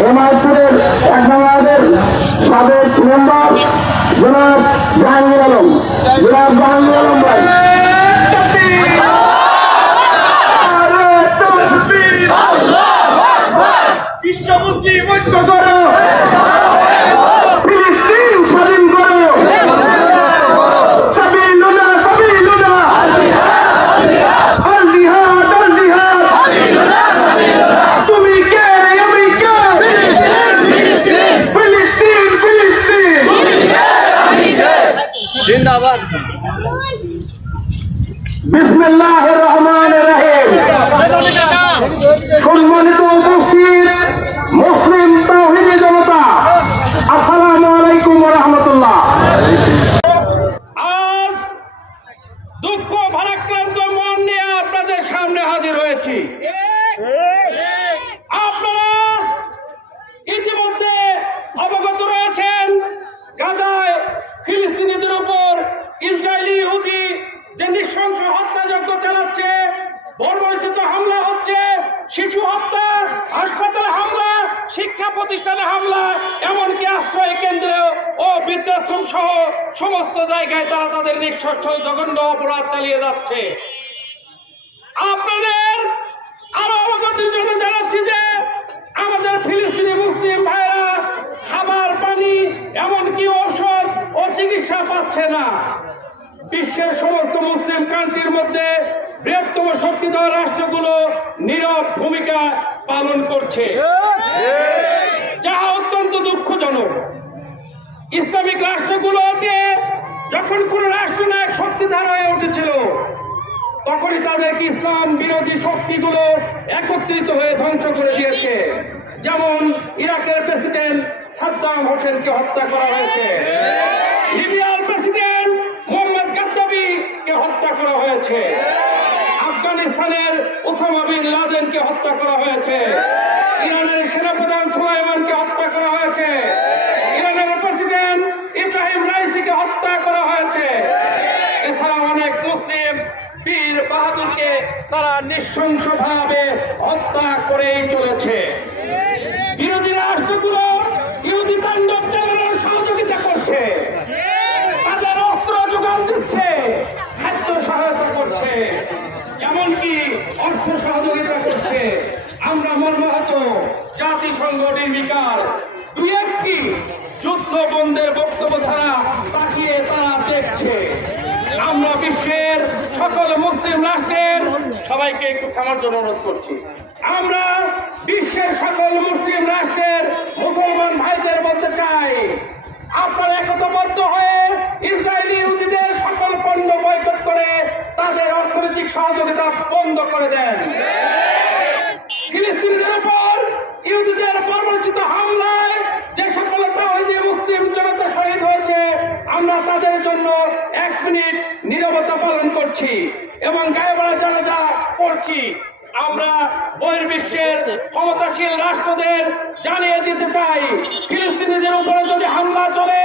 হেমায়তপুরের এক আমাদের সাবেক মেম্বার জনাব জাহাঙ্গীর আলম ভাই বিশ্ব মুসলিম ঐক্য করো, ফিলিস্তিন স্বাধীন করো, সাবিলুনা সাবিলুনা আল জিহাদ তুমি কে আমি কে ফিলিস্তিন জিন্দাবাদ। বিসমিল্লাহির রহমানির রহিম। সম্মানিত উপস্থিত মুসলিম তাওহীদি জনতা, আসসালামু আলাইকুম ওয়া রাহমাতুল্লাহ। আজ দুঃখ ভারাক্রান্ত মন নিয়ে আপনাদের সামনে হাজির হয়েছি। আপনারা ইতিমধ্যে অবগত রয়েছেন, গাজায় ফিলিস্তিনিদের উপর ইসরায়েলি ইহুদি যে নৃশংস হত্যাযজ্ঞ চালাচ্ছে, বর্বরোচিত হামলা হচ্ছে, শিশু হত্যা, হাসপাতালে হামলা, শিক্ষা প্রতিষ্ঠানে হামলা, এমনকি আশ্রয় কেন্দ্র ও বৃদ্ধাশ্রম সহ সমস্ত জায়গায় তারা তাদের নিঃস্বার্থ জঘন্য অপরাধ চালিয়ে যাচ্ছে। আপনাদের আরো অবগতির জন্য জানাচ্ছি যে আমাদের ফিলিস্তিনি মুসলিম ভাইরা খাবার, পানি, এমনকি ঔষধ ও চিকিৎসা পাচ্ছে না। বিশ্বের সমস্ত মুসলিম কান্ট্রির মধ্যে বৃহত্তম শক্তিধর রাষ্ট্রগুলো নীরব ভূমিকা পালন করছে, যাহা অত্যন্ত দুঃখজনক। ইসলামিক রাষ্ট্রগুলোতে যখন কোন রাষ্ট্রনায়ক শক্তিধর হয়ে উঠেছিল, তখনই তাদেরকে ইসলাম বিরোধী শক্তিগুলো একত্রিত হয়ে ধ্বংস করে দিয়েছে। যেমন ইরাকের প্রেসিডেন্ট সাদ্দাম হোসেনকে হত্যা করা হয়েছে, লিবিয়ার প্রেসিডেন্ট মোহাম্মদ গাদ্দাফিকে হত্যা করা হয়েছে, আফগানিস্তানের ওসামা বিন লাদেনকে হত্যা করা হয়েছে, ইরানের সেনাপ্রধান সুলাইমানকে হত্যা করা হয়েছে, ইরানের প্রেসিডেন্ট ইব্রাহিম রাইসিকে হত্যা করা হয়েছে। এছাড়া অনেক মুসলিম বীর বাহাদুরকে তারা নৃশংসভাবে হত্যা করেই চলেছে। বিরোধী রাষ্ট্রগুলো ইহুদি তাণ্ডব চালানোর সহযোগিতা করছে, তাদের অস্ত্র যোগান দিচ্ছে, খাদ্য সহায়তা করছে, এমনকি অর্থ সহযোগিতা করছে। আমরা মর্মাহত, জাতিসংঘ নির্বিকার, দুই একটি যুদ্ধ বন্ধের বক্তব্য ছাড়া তাকিয়ে তারা দেখছে। আমরা বিশ্বের সকল মুসলিম রাষ্ট্রের সবাইকে একটু থামার জন্য অনুরোধ করছি। আমরা বিশ্বের সকল মুসলিম রাষ্ট্রের মুসলমান ভাইদের বলতে চাই, আপনারা একতাবদ্ধ হয়ে ইসরায়েলি ইহুদিদের সকল পণ্য বয়কট করে তাদের অর্থনৈতিক সহযোগিতা বন্ধ করে দেন। ফিলিস্তিনিদের উপর ইহুদিদের বর্বরোচিত হামলায় যে সকল তাওহীদি মুসলিম জনতা শহীদ হয়েছে, আমরা তাদের জন্য 1 মিনিট নীরবতা পালন করছি এবং গায়েবাড়া জানাজা করছি। আমরা বহির্বিশ্বের ক্ষমতাশীল রাষ্ট্রদের জানিয়ে দিতে চাই, ফিলিস্তিনিদের উপরে যদি হামলা চলে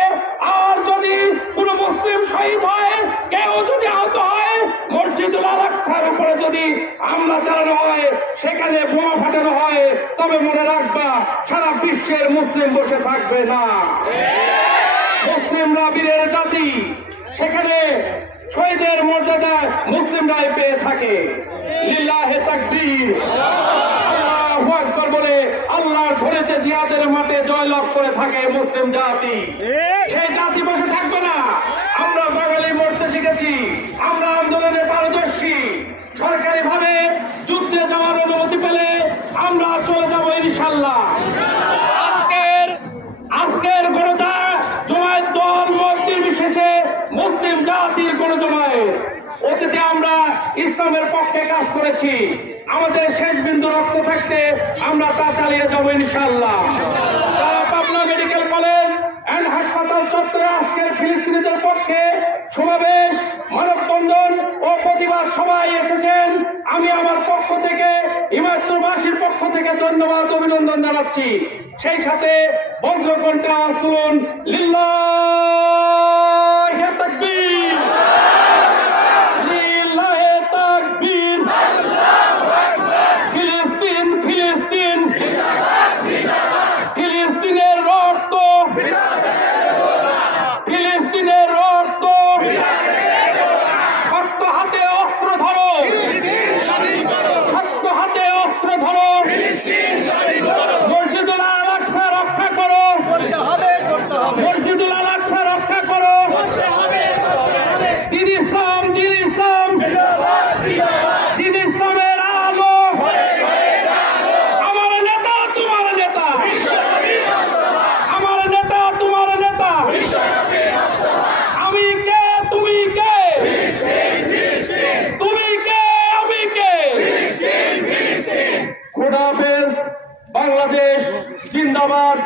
আর যদি কোন মুসলিম শহীদ হয়, কেউ যদি আহত হয়, মসজিদুল আল আকসার উপরে যদি হামলা চালানো হয়, সেখানে বোমা ফাটানো হয়, তবে মনে রাখবা সারা বিশ্বের মুসলিম বসে থাকবে না। মুসলিমরা বীরের জাতি, সেখানে শহীদের মর্যাদা মুসলিমরাই পেয়ে থাকে। লিল্লাহে তাকবীর, আল্লাহু আকবার বলে আল্লাহর ধরেতে জিহাদের মাঠে জয়লাভ করে থাকে মুসলিম জাতি। সেই জাতি বসে থাকবে না। আমরা বাঙালি মরতে শিখেছি, আমরা আন্দোলনে পারদর্শী। সরকারি ভাবে যুদ্ধে যাওয়ার অনুমতি পেলে আমরা চলে যাব ইনশাআল্লাহ। আজকের গণতা জমায়েত দল মত নির্বিশেষে মুসলিম জাতির গণজমায়েত, অতীতে আমরা ইসলামের পক্ষে কাজ করেছি। আমাদের শেষ বিন্দু রক্ত থাকতে আমরা তা চালিয়ে যাবো ইনশাআল্লাহ। পাবনা মেডিকেল কলেজ এন্ড হাসপাতাল চত্বরে আজকের ফিলিস্তিনিদের পক্ষে সমাবেশ, মানববন্ধন ও প্রতিবাদ সবাই এসেছেন। আমি আমার পক্ষ থেকে, হিমায়তপুরবাসীর পক্ষ থেকে ধন্যবাদ, অভিনন্দন জানাচ্ছি। সেই সাথে বজ্রকণ্ঠে আওয়াজ তুলুন, লিল্লাহে তাকবীর, লিল্লাহে তাকবীর, ফিলিস্তিন ফিলিস্তিন, জিন্দাবাদ।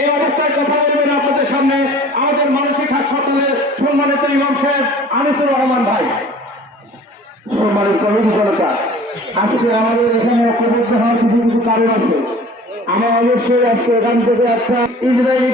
এই অবস্থায় কথা বলবেন আপনাদের সামনে আমাদের মানসিক হাসপাতালের সম্মানিত ইমাম সাহেব আনিসুর রহমান ভাই। সম্মানিত কমিটি জনতা, আজকে আমাদের এখানে ঐক্যবদ্ধ হওয়ার কিছু কিছু কারণ আছে। আমরা অবশ্যই আজকে এখান থেকে একটা ইসরায়েলি